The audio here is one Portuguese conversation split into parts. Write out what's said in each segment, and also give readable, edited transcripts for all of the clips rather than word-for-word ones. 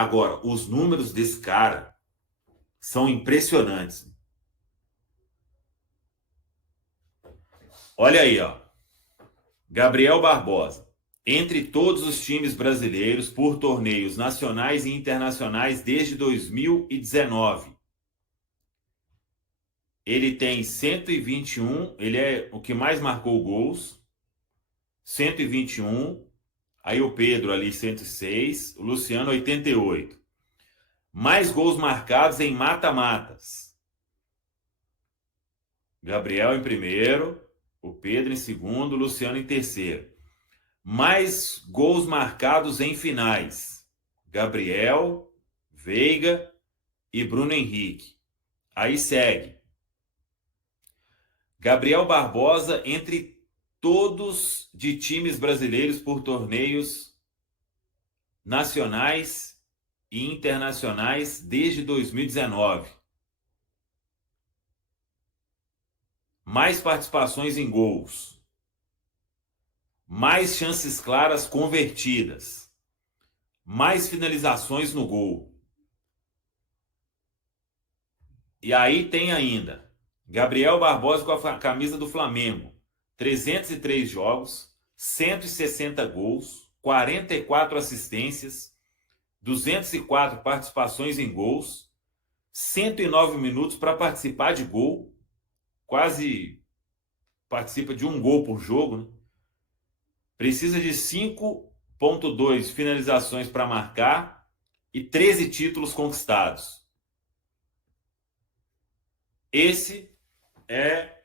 Agora, os números desse cara são impressionantes. Olha aí, ó. Gabriel Barbosa. Entre todos os times brasileiros por torneios nacionais e internacionais desde 2019. Ele tem 121, ele é o que mais marcou gols. 121. Aí o Pedro ali 106, o Luciano 88. Mais gols marcados em mata-matas. Gabriel em primeiro, o Pedro em segundo, o Luciano em terceiro. Mais gols marcados em finais. Gabriel, Veiga e Bruno Henrique. Aí segue. Gabriel Barbosa entre todos de times brasileiros por torneios nacionais e internacionais desde 2019. Mais participações em gols. Mais chances claras convertidas. Mais finalizações no gol. E aí tem ainda Gabriel Barbosa com a camisa do Flamengo. 303 jogos, 160 gols, 44 assistências, 204 participações em gols, 109 minutos para participar de gol, quase participa de um gol por jogo, né? Precisa de 5,2 finalizações para marcar e 13 títulos conquistados. Esse é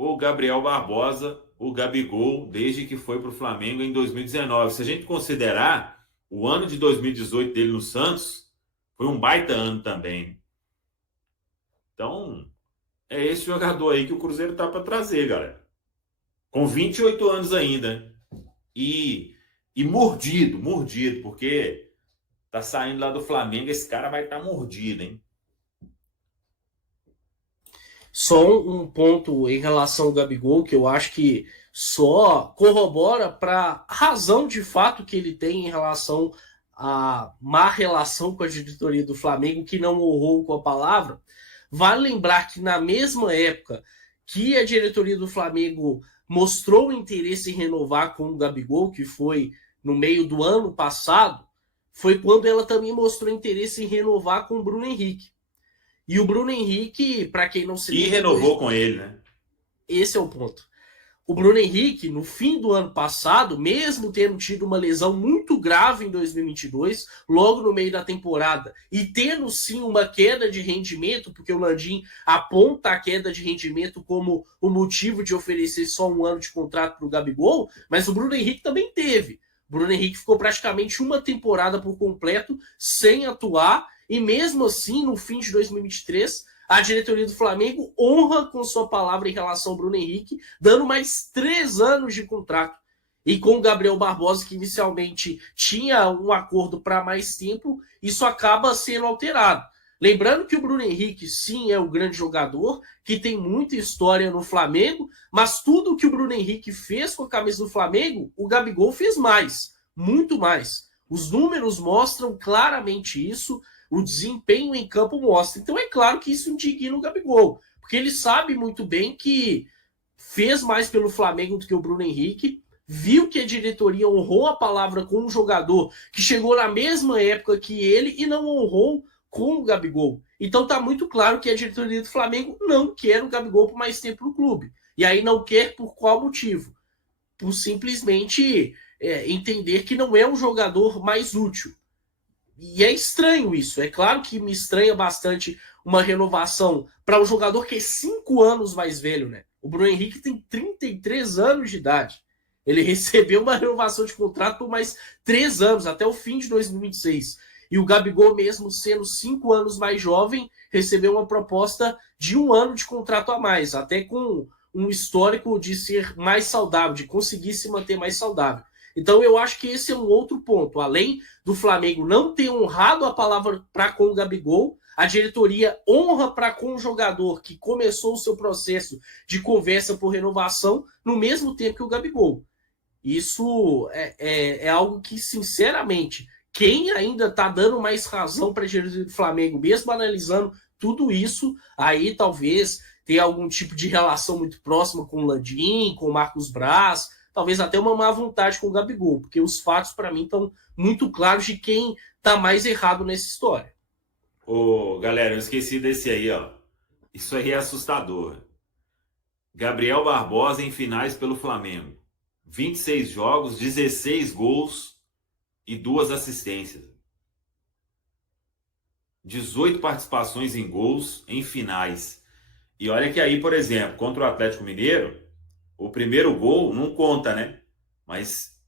o Gabriel Barbosa, o Gabigol, desde que foi para o Flamengo em 2019. Se a gente considerar, o ano de 2018 dele no Santos foi um baita ano também. Então, é esse jogador aí que o Cruzeiro tá para trazer, galera. Com 28 anos ainda. E mordido, porque tá saindo lá do Flamengo, esse cara vai estar mordido, hein? Só um ponto em relação ao Gabigol, que eu acho que só corrobora para a razão de fato que ele tem em relação à má relação com a diretoria do Flamengo, que não honrou com a palavra. Vale lembrar que na mesma época que a diretoria do Flamengo mostrou interesse em renovar com o Gabigol, que foi no meio do ano passado, foi quando ela também mostrou interesse em renovar com o Bruno Henrique. E o Bruno Henrique, para quem não se lembra... E renovou com ele, né? Esse é o ponto. O Bruno Henrique, no fim do ano passado, mesmo tendo tido uma lesão muito grave em 2022, logo no meio da temporada, e tendo sim uma queda de rendimento, porque o Landim aponta a queda de rendimento como o motivo de oferecer só um ano de contrato para o Gabigol, mas o Bruno Henrique também teve. O Bruno Henrique ficou praticamente uma temporada por completo sem atuar, e mesmo assim, no fim de 2023, a diretoria do Flamengo honra com sua palavra em relação ao Bruno Henrique, dando mais 3 anos de contrato. E com o Gabriel Barbosa, que inicialmente tinha um acordo para mais tempo, isso acaba sendo alterado. Lembrando que o Bruno Henrique, sim, é um grande jogador, que tem muita história no Flamengo, mas tudo que o Bruno Henrique fez com a camisa do Flamengo, o Gabigol fez mais, muito mais. Os números mostram claramente isso, o desempenho em campo mostra. Então é claro que isso indigna o Gabigol, porque ele sabe muito bem que fez mais pelo Flamengo do que o Bruno Henrique, viu que a diretoria honrou a palavra com um jogador que chegou na mesma época que ele e não honrou com o Gabigol. Então tá muito claro que a diretoria do Flamengo não quer o Gabigol por mais tempo no clube. E aí não quer por qual motivo? Por simplesmente entender que não é um jogador mais útil. E é estranho isso. É claro que me estranha bastante uma renovação para um jogador que é 5 anos mais velho, né? O Bruno Henrique tem 33 anos de idade. Ele recebeu uma renovação de contrato por mais 3 anos, até o fim de 2026. E o Gabigol, mesmo sendo 5 anos mais jovem, recebeu uma proposta de 1 ano de contrato a mais, até com um histórico de ser mais saudável, de conseguir se manter mais saudável. Então eu acho que esse é um outro ponto. Além do Flamengo não ter honrado a palavra para com o Gabigol, a diretoria honra para com o jogador que começou o seu processo de conversa por renovação no mesmo tempo que o Gabigol. Isso é algo que, sinceramente, quem ainda está dando mais razão para a diretoria do Flamengo, mesmo analisando tudo isso, aí talvez tenha algum tipo de relação muito próxima com o Landim, com o Marcos Braz, talvez até uma má vontade com o Gabigol, porque os fatos, para mim, estão muito claros de quem está mais errado nessa história. Ô, galera, eu esqueci desse aí, ó. Isso aí é assustador. Gabriel Barbosa em finais pelo Flamengo. 26 jogos, 16 gols e 2 assistências. 18 participações em gols em finais. E olha que aí, por exemplo, contra o Atlético Mineiro, o primeiro gol não conta, né? Mas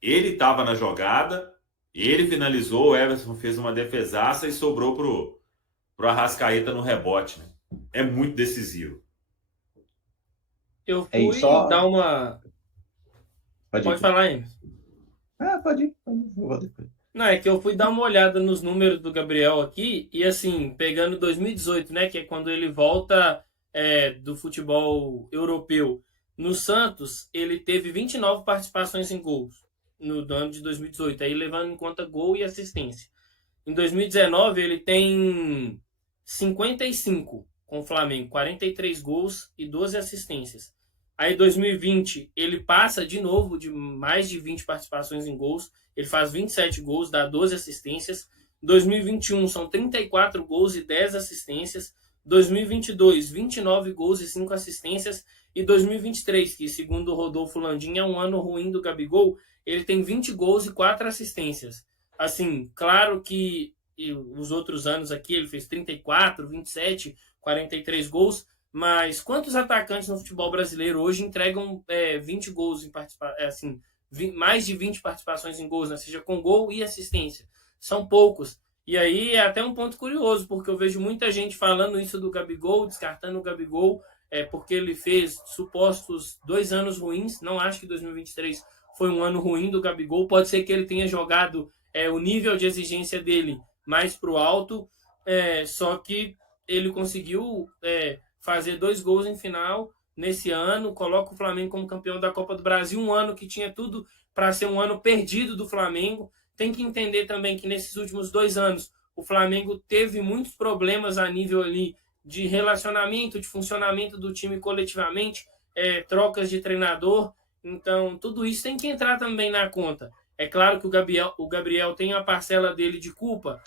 ele estava na jogada, ele finalizou, o Everton fez uma defesaça e sobrou pro Arrascaeta no rebote, né? É muito decisivo. Eu fui dar uma... Pode falar, Emerson. Pode ir. Eu vou depois. Não, é que eu fui dar uma olhada nos números do Gabriel aqui e, assim, pegando 2018, né, que é quando ele volta do futebol europeu. No Santos, ele teve 29 participações em gols no ano de 2018, aí levando em conta gol e assistência. Em 2019, ele tem 55 com o Flamengo, 43 gols e 12 assistências. Aí, em 2020, ele passa de novo de mais de 20 participações em gols. Ele faz 27 gols, dá 12 assistências. Em 2021, são 34 gols e 10 assistências. 2022, 29 gols e 5 assistências. E 2023, que segundo o Rodolfo Landim é um ano ruim do Gabigol, ele tem 20 gols e 4 assistências. Assim, claro que os outros anos aqui ele fez 34, 27, 43 gols, mas quantos atacantes no futebol brasileiro hoje entregam 20 gols em assim, mais de 20 participações em gols, né? Seja com gol e assistência? São poucos. E aí é até um ponto curioso, porque eu vejo muita gente falando isso do Gabigol, descartando o Gabigol, porque ele fez supostos 2 anos ruins. Não acho que 2023 foi um ano ruim do Gabigol. Pode ser que ele tenha jogado o nível de exigência dele mais para o alto, só que ele conseguiu fazer 2 gols em final nesse ano, coloca o Flamengo como campeão da Copa do Brasil, um ano que tinha tudo para ser um ano perdido do Flamengo. Tem que entender também que nesses últimos 2 anos o Flamengo teve muitos problemas a nível ali de relacionamento, de funcionamento do time coletivamente, trocas de treinador. Então, tudo isso tem que entrar também na conta. É claro que o Gabriel tem a parcela dele de culpa,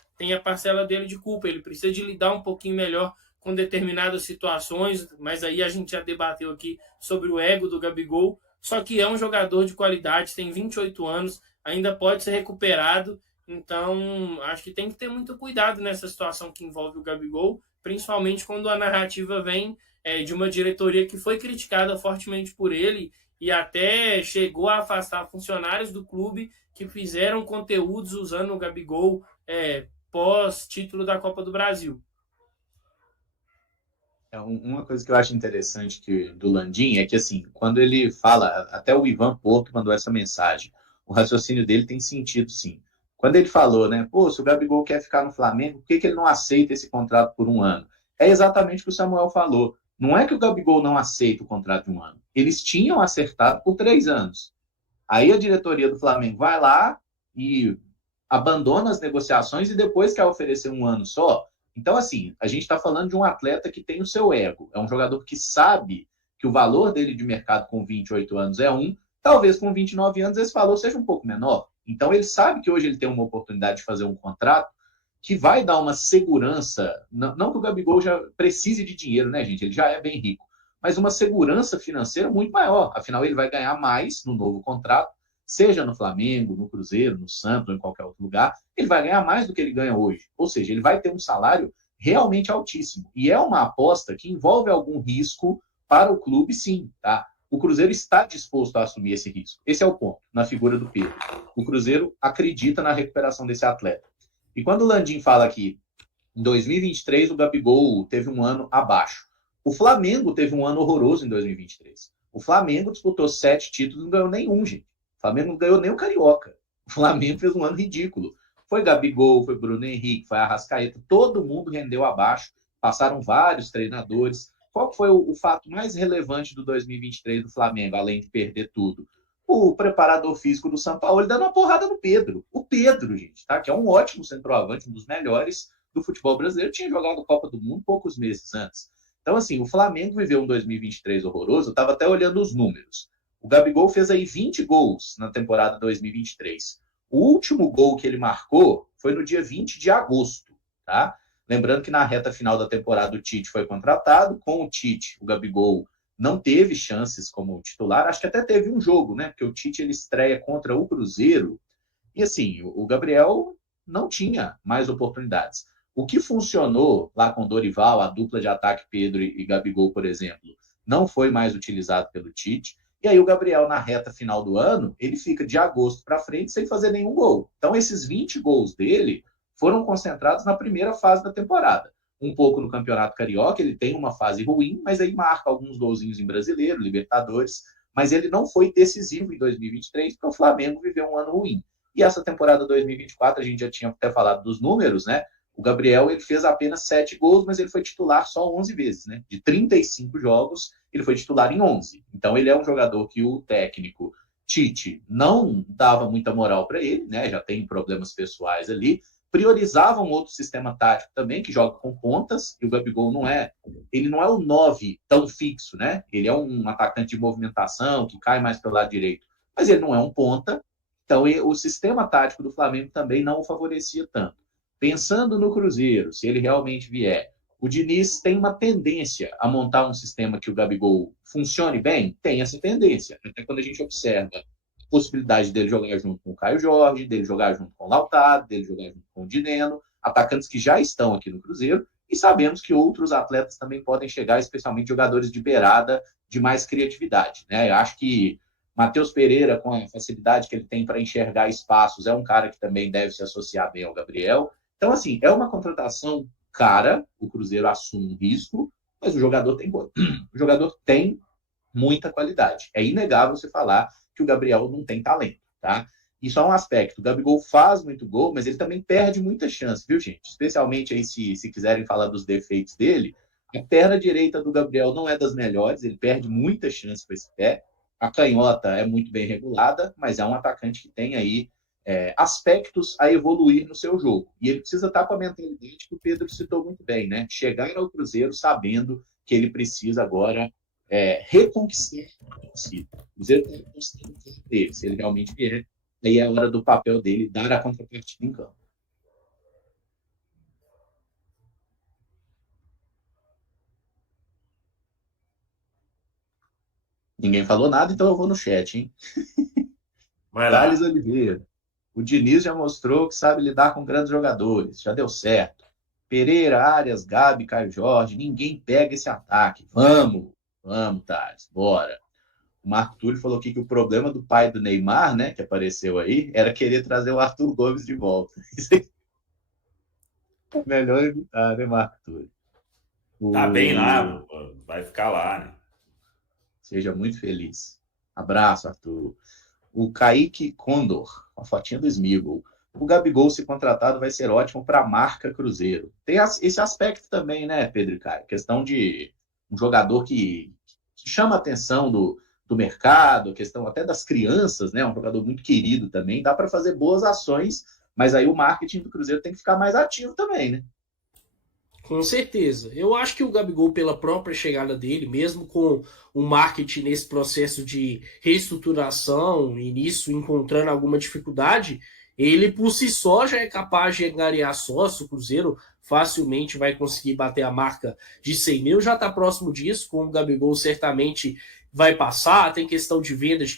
ele precisa de lidar um pouquinho melhor com determinadas situações, mas aí a gente já debateu aqui sobre o ego do Gabigol, só que é um jogador de qualidade, tem 28 anos, ainda pode ser recuperado, então acho que tem que ter muito cuidado nessa situação que envolve o Gabigol, principalmente quando a narrativa vem de uma diretoria que foi criticada fortemente por ele e até chegou a afastar funcionários do clube que fizeram conteúdos usando o Gabigol pós-título da Copa do Brasil. Uma coisa que eu acho interessante do Landim é que, assim, quando ele fala, até o Ivan Porto mandou essa mensagem, o raciocínio dele tem sentido, sim. Quando ele falou, né, se o Gabigol quer ficar no Flamengo, por que ele não aceita esse contrato por 1 ano? É exatamente o que o Samuel falou. Não é que o Gabigol não aceita o contrato de 1 ano. Eles tinham acertado por 3 anos. Aí a diretoria do Flamengo vai lá e abandona as negociações e depois quer oferecer 1 ano só. Então, assim, a gente está falando de um atleta que tem o seu ego. É um jogador que sabe que o valor dele de mercado com 28 anos é talvez com 29 anos esse valor seja um pouco menor. Então, ele sabe que hoje ele tem uma oportunidade de fazer um contrato que vai dar uma segurança, não que o Gabigol já precise de dinheiro, né, gente? Ele já é bem rico, mas uma segurança financeira muito maior. Afinal, ele vai ganhar mais no novo contrato, seja no Flamengo, no Cruzeiro, no Santos ou em qualquer outro lugar, ele vai ganhar mais do que ele ganha hoje. Ou seja, ele vai ter um salário realmente altíssimo. E é uma aposta que envolve algum risco para o clube, sim, tá? O Cruzeiro está disposto a assumir esse risco. Esse é o ponto, na figura do Pedro. O Cruzeiro acredita na recuperação desse atleta. E quando o Landim fala que em 2023 o Gabigol teve um ano abaixo, o Flamengo teve um ano horroroso em 2023. O Flamengo disputou 7 títulos e não ganhou nenhum, gente. O Flamengo não ganhou nem o Carioca. O Flamengo fez um ano ridículo. Foi Gabigol, foi Bruno Henrique, foi Arrascaeta, todo mundo rendeu abaixo, passaram vários treinadores. Qual foi o fato mais relevante do 2023 do Flamengo, além de perder tudo? o preparador físico do São Paulo dando uma porrada no Pedro. O Pedro, gente, tá? Que é um ótimo centroavante, um dos melhores do futebol brasileiro, tinha jogado Copa do Mundo poucos meses antes. Então, assim, o Flamengo viveu um 2023 horroroso, eu estava até olhando os números. O Gabigol fez aí 20 gols na temporada 2023. O último gol que ele marcou foi no dia 20 de agosto, tá? Lembrando que na reta final da temporada o Tite foi contratado, com o Tite, o Gabigol não teve chances como titular, acho que até teve um jogo, né? Porque o Tite ele estreia contra o Cruzeiro, e assim, o Gabriel não tinha mais oportunidades. O que funcionou lá com o Dorival, a dupla de ataque Pedro e Gabigol, por exemplo, não foi mais utilizado pelo Tite, e aí o Gabriel, na reta final do ano, ele fica de agosto para frente sem fazer nenhum gol. Então, esses 20 gols dele foram concentrados na primeira fase da temporada. Um pouco no Campeonato Carioca, ele tem uma fase ruim, mas aí marca alguns golzinhos em Brasileiro, Libertadores, mas ele não foi decisivo em 2023, porque o Flamengo viveu um ano ruim. E essa temporada 2024, a gente já tinha até falado dos números, né? O Gabriel ele fez apenas 7 gols, mas ele foi titular só 11 vezes, né? De 35 jogos, ele foi titular em 11. Então ele é um jogador que o técnico Tite não dava muita moral para ele, né? Já tem problemas pessoais ali, priorizava um outro sistema tático também, que joga com pontas, e o Gabigol ele não é o 9 tão fixo, né? Ele é um atacante de movimentação, que cai mais pelo lado direito, mas ele não é um ponta, então o sistema tático do Flamengo também não o favorecia tanto. Pensando no Cruzeiro, se ele realmente vier, o Diniz tem uma tendência a montar um sistema que o Gabigol funcione bem? Tem essa tendência, até quando a gente observa possibilidade dele jogar junto com o Caio Jorge, dele jogar junto com o Lautaro, dele jogar junto com o Dineno, atacantes que já estão aqui no Cruzeiro, e sabemos que outros atletas também podem chegar, especialmente jogadores de beirada, de mais criatividade, né? Eu acho que Matheus Pereira, com a facilidade que ele tem para enxergar espaços, é um cara que também deve se associar bem ao Gabriel. Então, assim, é uma contratação cara, o Cruzeiro assume um risco, mas o jogador tem muita qualidade. É inegável você falar que o Gabriel não tem talento, tá? Isso é um aspecto. O Gabigol faz muito gol, mas ele também perde muita chance, viu, gente? Especialmente aí se quiserem falar dos defeitos dele, a perna direita do Gabriel não é das melhores, ele perde muita chance com esse pé. A canhota é muito bem regulada, mas é um atacante que tem aí aspectos a evoluir no seu jogo. E ele precisa estar com a mentalidade que o Pedro citou muito bem, né? Chegar ao Cruzeiro sabendo que ele precisa agora reconquistar a torcida. O Cruzeiro tem que conquistar dele, se ele realmente vier. Aí é a hora do papel dele dar a contrapartida em campo. Ninguém falou nada, então eu vou no chat, hein? Vai Thales lá. Oliveira. O Diniz já mostrou que sabe lidar com grandes jogadores. Já deu certo. Pereira, Arias, Gabi, Caio Jorge. Ninguém pega esse ataque. Vamos, Thales. Bora. O Marco Túlio falou aqui que o problema do pai do Neymar, né, que apareceu aí, era querer trazer o Arthur Gomes de volta. Isso aí é melhor evitar, né, Marco Túlio? Tá bem lá, vai ficar lá, né? Seja muito feliz. Abraço, Arthur. O Kaique Condor, a fotinha do Smigol. O Gabigol, se contratado, vai ser ótimo para a marca Cruzeiro. Tem esse aspecto também, né, Pedro e Caio? Questão de um jogador que chama a atenção do mercado, questão até das crianças, né? Um jogador muito querido também. Dá para fazer boas ações, mas aí o marketing do Cruzeiro tem que ficar mais ativo também, né? Com certeza. Eu acho que o Gabigol, pela própria chegada dele, mesmo com o marketing nesse processo de reestruturação e nisso encontrando alguma dificuldade, ele por si só já é capaz de angariar sócio. O Cruzeiro facilmente vai conseguir bater a marca de 100 mil, já está próximo disso, com o Gabigol certamente vai passar. Tem questão de venda de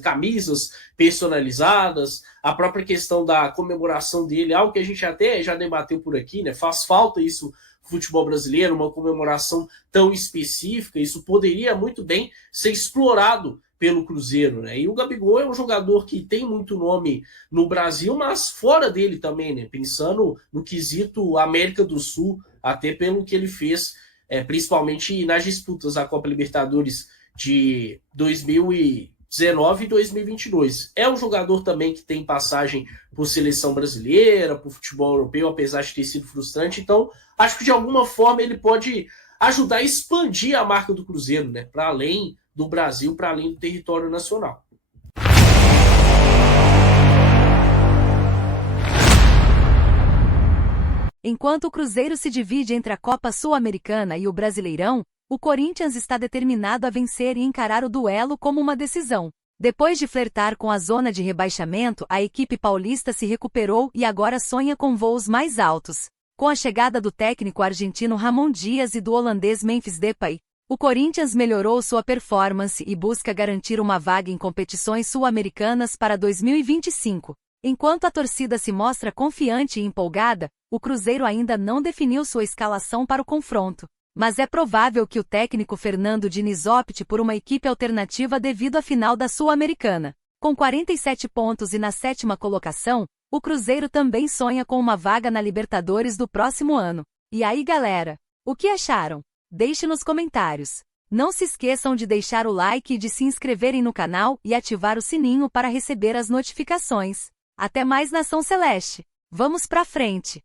camisas personalizadas, a própria questão da comemoração dele, algo que a gente até já debateu por aqui, né? Faz falta isso no futebol brasileiro, uma comemoração tão específica. Isso poderia muito bem ser explorado pelo Cruzeiro, né? E o Gabigol é um jogador que tem muito nome no Brasil, mas fora dele também, né? Pensando no quesito América do Sul, até pelo que ele fez, principalmente nas disputas da Copa Libertadores de 2019 e 2022. É um jogador também que tem passagem por seleção brasileira, por futebol europeu, apesar de ter sido frustrante. Então, acho que de alguma forma ele pode ajudar a expandir a marca do Cruzeiro, né? Para além do Brasil, para além do território nacional. Enquanto o Cruzeiro se divide entre a Copa Sul-Americana e o Brasileirão, o Corinthians está determinado a vencer e encarar o duelo como uma decisão. Depois de flertar com a zona de rebaixamento, a equipe paulista se recuperou e agora sonha com voos mais altos. Com a chegada do técnico argentino Ramon Dias e do holandês Memphis Depay, o Corinthians melhorou sua performance e busca garantir uma vaga em competições sul-americanas para 2025. Enquanto a torcida se mostra confiante e empolgada, o Cruzeiro ainda não definiu sua escalação para o confronto. Mas é provável que o técnico Fernando Diniz opte por uma equipe alternativa devido à final da Sul-Americana. Com 47 pontos e na 7ª colocação, o Cruzeiro também sonha com uma vaga na Libertadores do próximo ano. E aí, galera? O que acharam? Deixe nos comentários. Não se esqueçam de deixar o like e de se inscreverem no canal e ativar o sininho para receber as notificações. Até mais, Nação Celeste! Vamos pra frente!